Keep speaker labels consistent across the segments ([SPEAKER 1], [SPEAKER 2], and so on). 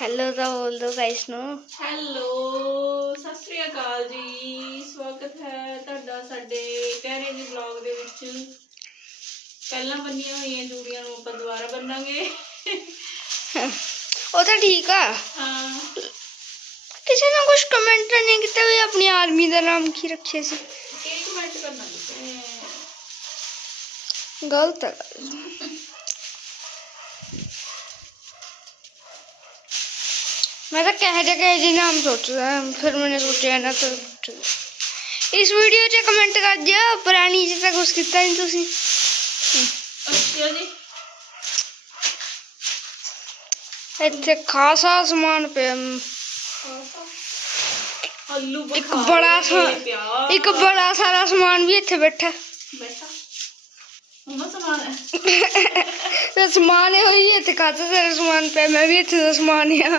[SPEAKER 1] Hello ਤਾਂ ਬੋਲ ਦੋ ਗਾਇਸ ਨੂੰ।
[SPEAKER 2] ਹੈਲੋ ਸਤਿ ਸ੍ਰੀ ਅਕਾਲ ਜੀ। ਸਵਾਗਤ ਹੈ ਤੁਹਾਡਾ ਸਾਡੇ ਕਹਿਰੇ ਜੀ ਵਲੌਗ ਦੇ ਵਿੱਚ। ਪਹਿਲਾਂ ਬੰਨੀਆਂ ਹੋਈਆਂ ਜੂੜੀਆਂ ਨੂੰ ਆਪਾਂ ਦੁਬਾਰਾ ਬੰਨਾਂਗੇ।
[SPEAKER 1] ਉਹ ਤਾਂ ਠੀਕ ਆ।
[SPEAKER 2] ਹਾਂ।
[SPEAKER 1] ਕਿਸੇ ਨੇ ਕੁਝ ਕਮੈਂਟ ਨਹੀਂ ਕੀਤਾ ਵੀ ਆਪਣੀ ਆਰਮੀ ਦਾ ਨਾਮ ਕੀ ਰੱਖਿਆ ਸੀ।
[SPEAKER 2] ਕੀ ਕਮੈਂਟ ਕਰਨਾ।
[SPEAKER 1] ਗਲਤ ਹੈ मैं तो कह जगह है जी ना सोच रहे हैं
[SPEAKER 2] फिर मैंने
[SPEAKER 1] सोचा ना तो इस
[SPEAKER 2] वीडियो
[SPEAKER 1] च
[SPEAKER 2] कमेंट
[SPEAKER 1] कर दिया
[SPEAKER 2] पुरानी
[SPEAKER 1] जी तक कुछ किया नहीं तुसी। इतने
[SPEAKER 2] खासा समान पे एक
[SPEAKER 1] बड़ा सा एक बड़ा सारा समान भी इतने बैठा। समान है। समान है समान पे
[SPEAKER 2] मैं भी
[SPEAKER 1] इतना समान है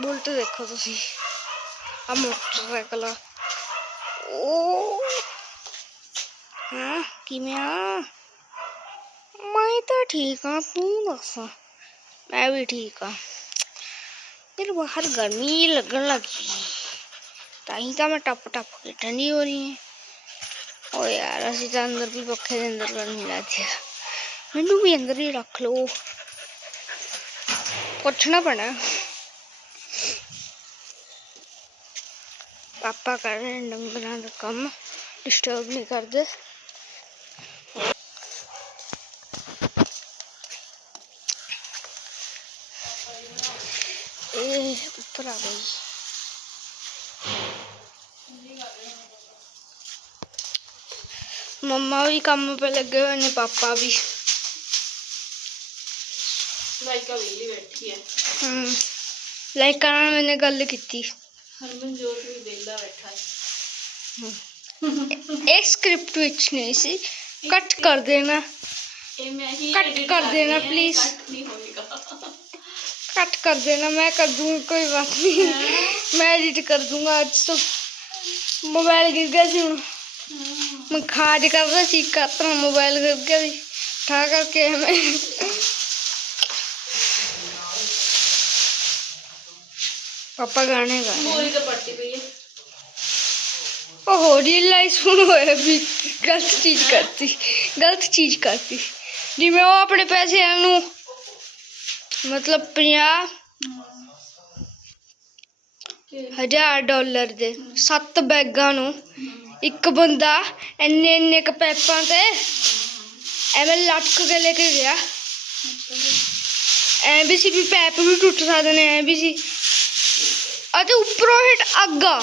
[SPEAKER 1] ਬੁਲਟ ਦੇਖੋ ਤੁਸੀਂ ਆ ਮੋਟਰਸਾਈਕਲ ਆ ਉਹ ਹਾਂ ਕਿਵੇਂ ਆ ਮੈਂ ਤਾਂ ਠੀਕ ਆ ਤੂੰ ਦੱਸ ਮੈਂ ਵੀ ਠੀਕ ਆ ਮੇਰੇ ਬਾਹਰ ਗਰਮੀ ਲੱਗਣ ਲੱਗੀ ਤਾਂ ਹੀ ਤਾਂ ਮੈਂ ਟੱਪ ਟੱਪ ਕੇ ਠੰਡੀ ਹੋ ਰਹੀ ਹਾਂ ਓ ਯਾਰ ਅਸੀਂ ਤਾਂ ਅੰਦਰ ਵੀ ਪੱਖੇ ਦੇ ਅੰਦਰ ਗਰਮੀ ਲੱਗਦੀ ਆ ਮੈਨੂੰ ਵੀ ਅੰਦਰ ਹੀ ਰੱਖ ਲਓ ਪੁੱਛਣਾ ਪੈਣਾ पापा कर रहे हैं डंग बनाने का कम डिस्टर्ब नहीं कर दे ऊपर आ गई। मम्मा भी कम पे लगे हुए
[SPEAKER 2] ने पापा भी। लाइक
[SPEAKER 1] वेली बैठी है। हम्म मैंने गल
[SPEAKER 2] की ਹਰਮਨਜੋਤ ਵੀ ਵਿਹਲਾ ਬੈਠਾ ਹੈ।
[SPEAKER 1] ਇੱਕ ਸਕ੍ਰਿਪਟ ਵਿੱਚ ਨਹੀਂ ਸੀ। ਕੱਟ ਕਰ ਦੇਣਾ।
[SPEAKER 2] ਇਹ ਮੈਂ ਹੀ ਕੱਟ
[SPEAKER 1] ਕਰ ਦੇਣਾ ਪਲੀਜ਼
[SPEAKER 2] ਕੱਟ ਨਹੀਂ ਹੋਏਗਾ।
[SPEAKER 1] ਕੱਟ ਕਰ ਦੇਣਾ ਮੈਂ ਕਰ ਦੂੰਗੀ ਕੋਈ ਬਾਤ ਨਹੀਂ। ਮੈਂ ਐਡਿਟ ਕਰ ਦੂੰਗਾ ਅੱਜ ਤੋਂ ਮੋਬਾਈਲ ਗਿਰ ਗਿਆ ਸੀ ਹੁਣ। ਮੈਂ ਖਾਜ ਕਰਦਾ ਸੀ ਕਾਤਰਾ ਮੋਬਾਈਲ ਗਿਰ ਗਿਆ ਸੀ। ਠਾ ਕਰਕੇ ਮੈਂ ਪਾਪਾ ਗਾਣੇ ਗਾ
[SPEAKER 2] ਮੋਰੀ ਤਾਂ ਪੱਟੀ ਪਈ ਹੈ।
[SPEAKER 1] ਉਹ ਰਿਅਲਾਈਜ਼ ਹੁਣ ਹੋਇਆ ਵੀ ਗਲਤ ਚੀਜ਼ ਕਰਤੀ ਗਲਤ ਚੀਜ਼ ਕਰਤੀ। ਜਿਵੇਂ ਉਹ ਆਪਣੇ ਪੈਸਿਆਂ ਨੂੰ ਮਤਲਬ 50 ਹਜ਼ਾਰ ਡਾਲਰ ਦੇ ਸੱਤ ਬੈਗਾਂ ਨੂੰ ਇੱਕ ਬੰਦਾ ਇੰਨੇ ਇੰਨੇ ਕ ਪੈਪਾਂ ਤੇ ਐਵੇਂ ਲਟਕ ਕੇ ਲੈ ਕੇ ਗਿਆ। ਐ ਵੀ ਸੀ ਵੀ ਪੈਪ ਵੀ ਟੁੱਟ ਸਕਦੇ ਨੇ ਐ ਵੀ ਸੀ ਅਤੇ ਉੱਪਰੋਂ ਹਿੱਟ ਅੱਗਾ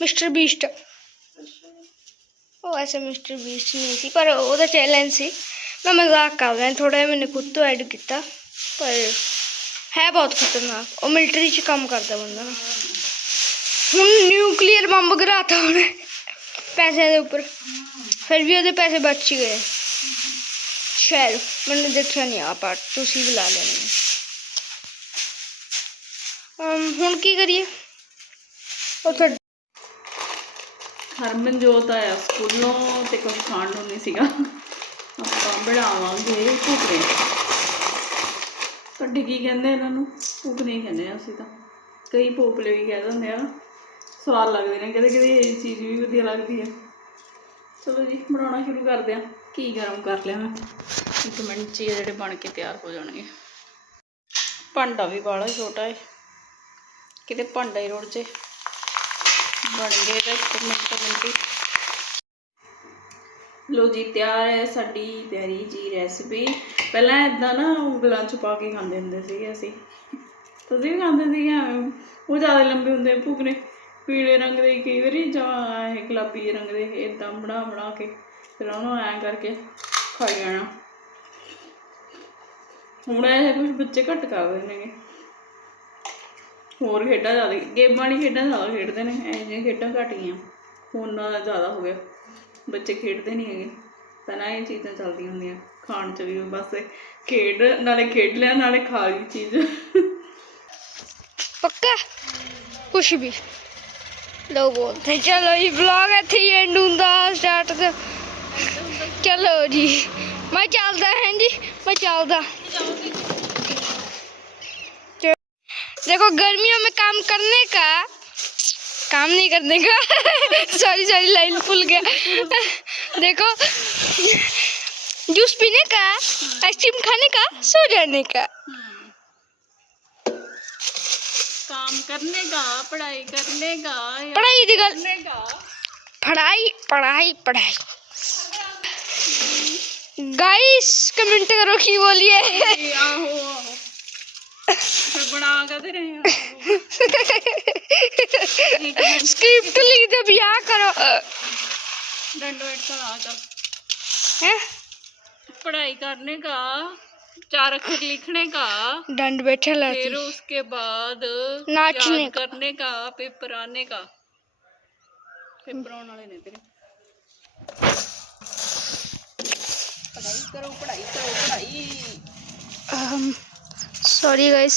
[SPEAKER 1] ਮਿਸਟਰ ਬੀਸਟ। ਉਹ ਐਸੇ ਮਿਸਟਰ ਬੀਸਟ ਨਹੀਂ ਸੀ, ਪਰ ਉਹਦਾ ਚੈਲੰਜ ਸੀ। ਮੈਂ ਮਜ਼ਾਕ ਕਰ ਰਿਹਾ ਥੋੜਾ ਜਿਹਾ ਮੈਨੇ ਖੁਦ ਤੋਂ ਐਡ ਕੀਤਾ, ਪਰ ਹੈ ਬਹੁਤ ਖਤਰਨਾਕ। ਉਹ ਮਿਲਟਰੀ 'ਚ ਕੰਮ ਕਰਦਾ ਬੰਦਾ। ਨਾ ਹੁਣ ਨਿਊਕਲੀਅਰ ਬੰਬ ਘਰਾਤਾ ਉਹਨੇ ਪੈਸੇ ਦੇ ਉੱਪਰ। ਫਿਰ ਵੀ ਉਹਦੇ ਪੈਸੇ ਬਚ ਗਏ। ਸ਼ਾਇਦ ਮੈਨੂੰ ਦੇਖਿਆ ਨਹੀਂ ਆ ਪਾਰਟ ਤੁਸੀਂ ਬੁਲਾ ਲੈਣਾ। ਹੁਣ ਕੀ ਕਰੀਏ? ਉਹ ਤਾਂ
[SPEAKER 2] ਹਰਮਨ ਜੋਤ ਆਇਆ ਸਕੂਲੋਂ ਤੇ ਕੁਝ ਖਾਣ ਨੂੰ ਨਹੀਂ ਸੀਗਾ। ਆਪਾਂ ਬਣਾਵਾਂਗੇ ਭੁੱਖੇ। ਤੁਹਾਡੇ ਕੀ ਕਹਿੰਦੇ ਇਹਨਾਂ ਨੂੰ? ਨਹੀਂ ਕਹਿੰਦੇ ਅਸੀਂ ਤਾਂ। ਕਈ ਪੋਪਲੇ ਵੀ ਕਹਿ ਦਿੰਦੇ ਆ ਸਵਾਦ ਲੱਗਦੇ ਨੇ ਕਦੇ ਕਦੇ ਇਹ ਚੀਜ਼ ਵੀ ਵਧੀਆ ਲੱਗਦੀ ਹੈ ਚਲੋ ਜੀ ਬਣਾਉਣਾ ਸ਼ੁਰੂ ਕਰਦੇ ਹਾਂ ਕੀ ਗਰਮ ਕਰ ਲਿਆ ਮੈਂ? ਇੱਕ ਮਿੰਟ 'ਚ ਜਿਹੜੇ ਬਣ ਕੇ ਤਿਆਰ ਹੋ ਜਾਣਗੇ। ਭਾਂਡਾ ਵੀ ਬਾਲਾ ਛੋਟਾ ਹੈ ਕਿਤੇ ਭਾਂਡਾ ਹੀ ਰੋੜ ਜੇ। ਬਣ ਗਏ ਤਾਂ ਇੱਕ ਮਿੰਟ ਮਿੰਟ ਲੋ ਜੀ, ਤਿਆਰ ਹੈ ਸਾਡੀ ਪਿਆਰੀ ਜੀ ਰੈਸਪੀ ਪਹਿਲਾਂ ਇਦਾਂ ਨਾ ਉਂਗਲਾਂ ਚ ਪਾ ਕੇ ਖਾਂਦੇ ਹੁੰਦੇ ਸੀਗੇ ਅਸੀਂ। ਤੁਸੀਂ ਵੀ ਖਾਂਦੇ ਸੀਗੇ ਐਵੇਂ? ਉਹ ਜ਼ਿਆਦਾ ਲੰਬੇ ਹੁੰਦੇ ਭੁਗਨੇ ਪੀਲੇ ਰੰਗ ਦੇ ਕਈ ਵਾਰੀ ਜਾਂ ਇਹ ਗੁਲਾਬੀ ਜਿਹੇ ਰੰਗ ਦੇ ਇਦਾਂ ਬਣਾ ਬਣਾ ਕੇ, ਫਿਰ ਉਹਨੂੰ ਐਂ ਕਰਕੇ ਖਾਈ ਜਾਣਾ ਹੁਣ ਇਹ ਕੁਝ ਬੱਚੇ ਘੱਟ ਕਰਦੇ ਨੇਗੇ ਹੋਰ ਖੇਡਾਂ ਜ਼ਿਆਦਾ, ਗੇਮਾਂ ਨਹੀਂ ਖੇਡਾਂ ਜ਼ਿਆਦਾ ਖੇਡਦੇ ਨੇ ਇਹ ਜਿਹੀਆਂ ਖੇਡਾਂ ਘਟ ਗਈਆਂ ਫੋਨਾਂ ਦਾ ਜ਼ਿਆਦਾ ਹੋ ਗਿਆ, ਬੱਚੇ ਖੇਡਦੇ ਨਹੀਂ ਹੈਗੇ, ਪਹਿਲਾਂ ਇਹ ਚੀਜ਼ਾਂ ਚੱਲਦੀਆਂ ਹੁੰਦੀਆਂ, ਖਾਣ 'ਚ ਵੀ ਬਸ ਖੇਡ, ਨਾਲੇ ਖੇਡ ਲਿਆ ਨਾਲੇ ਖਾ ਲਈ ਚੀਜ਼।
[SPEAKER 1] ਪੱਕਾ? ਕੁਛ ਵੀ। ਲੋ ਬੋਲਦੇ, ਚਲੋ ਜੀ ਵਲੌਗ ਇੱਥੇ ਹੀ ਐਂਡ ਹੁੰਦਾ ਸਟਾਰਟ ਚਲੋ ਜੀ, ਮੈਂ ਚੱਲਦਾ, ਹਾਂ ਜੀ, ਮੈਂ ਚੱਲਦਾ। देखो गर्मियों में काम करने का काम नहीं करने का। सॉरी सॉरी लाइन फुल गया। देखो जूस पीने का आइसक्रीम खाने का सो जाने का।
[SPEAKER 2] काम करने का पढ़ाई करने का
[SPEAKER 1] पढ़ाई
[SPEAKER 2] करने का।
[SPEAKER 1] पढ़ाई पढ़ाई पढ़ाई। गाइस कमेंट करो की बोलिए।
[SPEAKER 2] बना के रहे हैं
[SPEAKER 1] स्क्रिप्ट लिख दे बिया करो
[SPEAKER 2] डंडो इट का चल
[SPEAKER 1] हैं?
[SPEAKER 2] पढ़ाई करने का चार अक्षर लिखने का
[SPEAKER 1] डंड बैठे
[SPEAKER 2] फिर उसके बाद
[SPEAKER 1] नाचने का।
[SPEAKER 2] करने का पेपर आने का। पेपर आने वाले ने तेरे। पढ़ाई करो पढ़ाई करो पढ़ाई।
[SPEAKER 1] सॉरी गाइस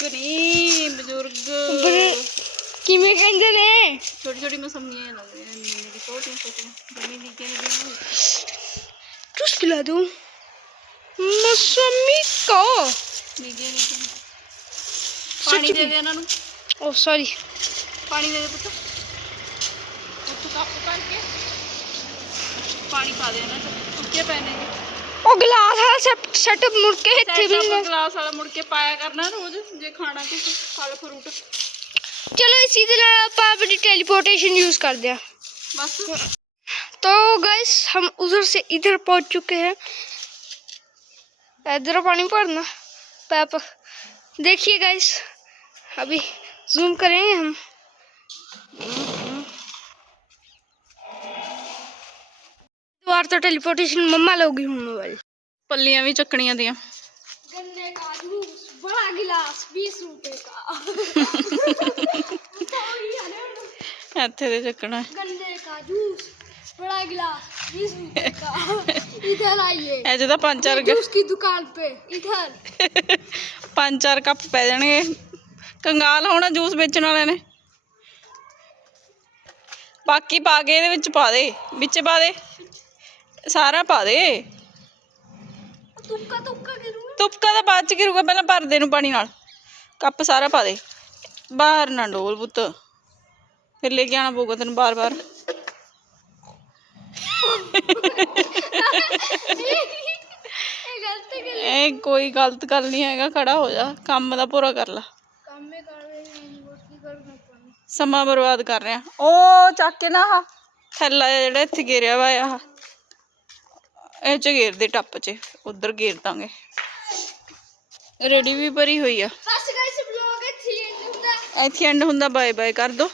[SPEAKER 2] ਗਰੀ ਬਜ਼ੁਰਗ।
[SPEAKER 1] ਕਿਵੇਂ ਕਹਿੰਦੇ ਨੇ?
[SPEAKER 2] ਛੋਟੀ ਛੋਟੀ
[SPEAKER 1] ਮਸਮੀਆਂ ਲੱਗ ਰਹੀਆਂ ਨੇ
[SPEAKER 2] ਮੇਰੀ ਛੋਟੀਆਂ ਛੋਟੀਆਂ ਜਮੀ ਦੀ ਕੇ ਨਹੀਂ
[SPEAKER 1] ਚੁਸ ਪਿਲਾ ਦੂੰ। ਮਸਮੀ ਕੋ।
[SPEAKER 2] ਨੀਜੇ ਨੀਜੇ ਪਾਣੀ ਦੇ ਦੇ ਇਹਨਾਂ ਨੂੰ।
[SPEAKER 1] ਓ ਸੌਰੀ
[SPEAKER 2] ਪਾਣੀ ਦੇ ਦੇ ਪੁੱਤ। ਉੱਤੋਂ ਕੱਪ ਕਰਕੇ। ਪਾਣੀ ਪਾ ਦੇ ਇਹਨਾਂ ਚ ਉੱਕੇ ਪੈਣੇ ਨੇ
[SPEAKER 1] ਉਹ ਗਲਾਸ ਵਾਲਾ ਮੁੜ ਕੇ ਇੱਥੇ ਵੀ
[SPEAKER 2] ਗਲਾਸ ਵਾਲਾ ਮੁੜ ਕੇ ਪਾਇਆ ਕਰਨਾ ਰੋਜ਼ ਜੇ ਖਾਣਾ ਫਲ ਫਰੂਟ
[SPEAKER 1] ਚਲੋ ਇਸੇ ਦੇ ਨਾਲ ਆਪਾਂ ਆਪਣੀ तो गाइस हम उधर से इधर पहुँच चुके हैं इधर पानी भरना पैप देखिए गाइस अभी जूम करेंगे हम द्वार तो टेलीपोर्टेशन मम्मा लोगी हूँ मोबाइल
[SPEAKER 2] ਪੱਲੀਆਂ ਵੀ ਚੱਕਣੀਆਂ ਦੀਆਂ
[SPEAKER 1] गन्ने का जूस बड़ा गिलास बीस रुपए का
[SPEAKER 2] ਇੱਥੇ ਦੇ ਚੱਕਣਾ
[SPEAKER 1] गन्ने का जूस बड़ा गिलास बीस रुपए का इधर आइए
[SPEAKER 2] ਇਹ ਜਿਹਦਾ ਪੰਜ ਚਾਰ ਗ-
[SPEAKER 1] जूस की दुकान पे इधर
[SPEAKER 2] ਪੰਜ ਚਾਰ ਕੱਪ ਪੈ ਜਾਣਗੇ ਕੰਗਾਲ ਹੋਣਾ ਜੂਸ ਵੇਚਣ ਵਾਲਿਆਂ ਨੇ ਬਾਕੀ ਪਾ ਕੇ ਇਹਦੇ ਵਿੱਚ ਪਾ ਦੇ ਵਿੱਚ ਪਾ ਦੇ सारा पा दे तुपका तो बाद चिरूगा पहला भर दे पानी कप सारा पा दे बहर ना डोल पुत फिर लेके आना पोगा तेन बार बार
[SPEAKER 1] कोई गलत
[SPEAKER 2] गल नहीं है खड़ा हो जा कम का पूरा कर ला
[SPEAKER 1] समा बर्बाद कर रहे हैं।
[SPEAKER 2] ओ चक्के ना थैला जरा इत गिर वा ਇਹ ਚ ਗੇਰ ਦੇ ਟੱਪ 'ਚ ਉਧਰ ਗੇਰ ਦਾਂਗੇ। ਰੈਡੀ ਵੀ ਭਰੀ ਹੋਈ ਆ।
[SPEAKER 1] ਬਸ ਗਾਇਸ ਵਲੌਗ ਇੱਥੇ ਐਂਡ ਹੁੰਦਾ।
[SPEAKER 2] ਇੱਥੇ ਐਂਡ ਹੁੰਦਾ ਬਾਏ ਬਾਏ ਕਰ ਦੋ।